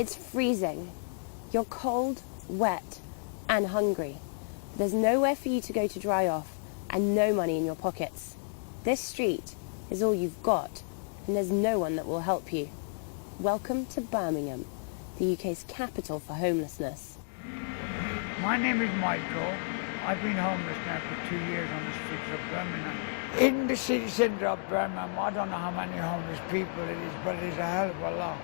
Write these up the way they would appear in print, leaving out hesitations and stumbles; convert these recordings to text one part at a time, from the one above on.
It's freezing. You're cold, wet, and hungry. There's nowhere for you to go to dry off and no money in your pockets. This street is all you've got, and there's no one that will help you. Welcome to Birmingham, the UK's capital for homelessness. My name is Michael. I've been homeless now for 2 years on the streets of Birmingham. In the city centre of Birmingham, I don't know how many homeless people it is, but it is a hell of a lot.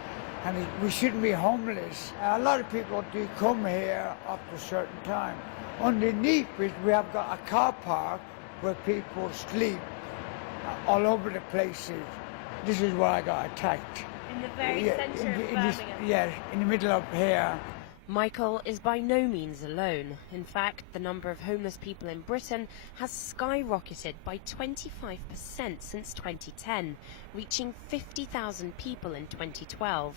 And we shouldn't be homeless. A lot of people do come here after a certain time. Underneath it, we have got a car park where people sleep all over the places. This is where I got attacked. In the very centre of Birmingham? In the middle of here. Michael is by no means alone. In fact, the number of homeless people in Britain has skyrocketed by 25% since 2010, reaching 50,000 people in 2012,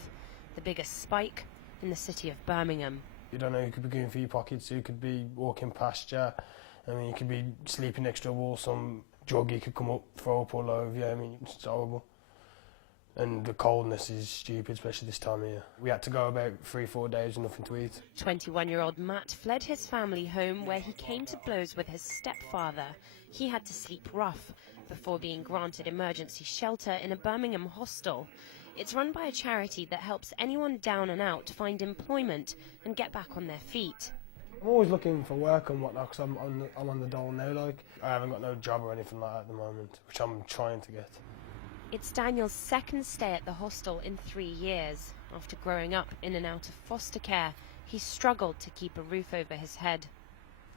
the biggest spike in the city of Birmingham. You don't know who could be going for your pockets, who could be walking past you. I mean, you could be sleeping next to a wall, some druggie could come up, throw up all over you. I mean, it's horrible. And the coldness is stupid, especially this time of year. We had to go about 3-4 days with nothing to eat. 21-year-old Matt fled his family home where he came to blows with his stepfather. He had to sleep rough before being granted emergency shelter in a Birmingham hostel. It's run by a charity that helps anyone down and out find employment and get back on their feet. I'm always looking for work and whatnot, because I'm on the dole now. Like, I haven't got no job or anything like that at the moment, which I'm trying to get. It's Daniel's second stay at the hostel in 3 years. After growing up in and out of foster care, he struggled to keep a roof over his head.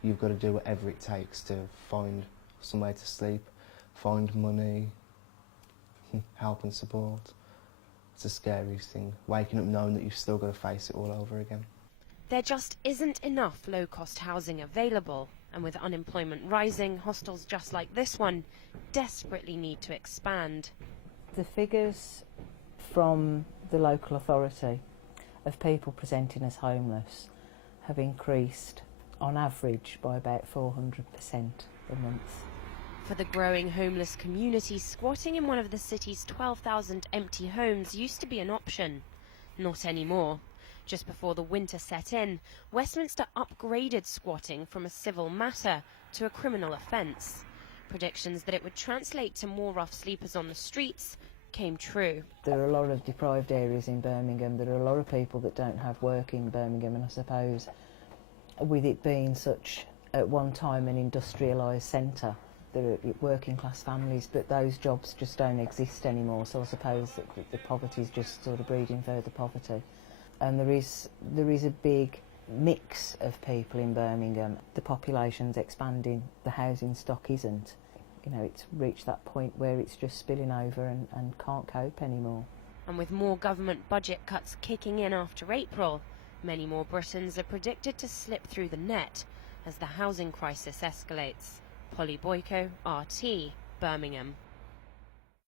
You've got to do whatever it takes to find somewhere to sleep, find money, help and support. It's the scariest thing, waking up knowing that you've still got to face it all over again. There just isn't enough low-cost housing available, and with unemployment rising, hostels just like this one desperately need to expand. The figures from the local authority of people presenting as homeless have increased on average by about 400% a month. For the growing homeless community, squatting in one of the city's 12,000 empty homes used to be an option. Not anymore. Just before the winter set in, Westminster upgraded squatting from a civil matter to a criminal offence. Predictions that it would translate to more rough sleepers on the streets came true. There are a lot of deprived areas in Birmingham. There are a lot of people that don't have work in Birmingham, and I suppose with it being such, at one time, an industrialised centre, there are working class families, but those jobs just don't exist anymore, so I suppose that the poverty is just sort of breeding further poverty. And there is a big mix of people in Birmingham. The population's expanding, the housing stock isn't. You know, it's reached that point where it's just spilling over and can't cope anymore. And with more government budget cuts kicking in after April, many more Britons are predicted to slip through the net as the housing crisis escalates. Polly Boyko, RT, Birmingham.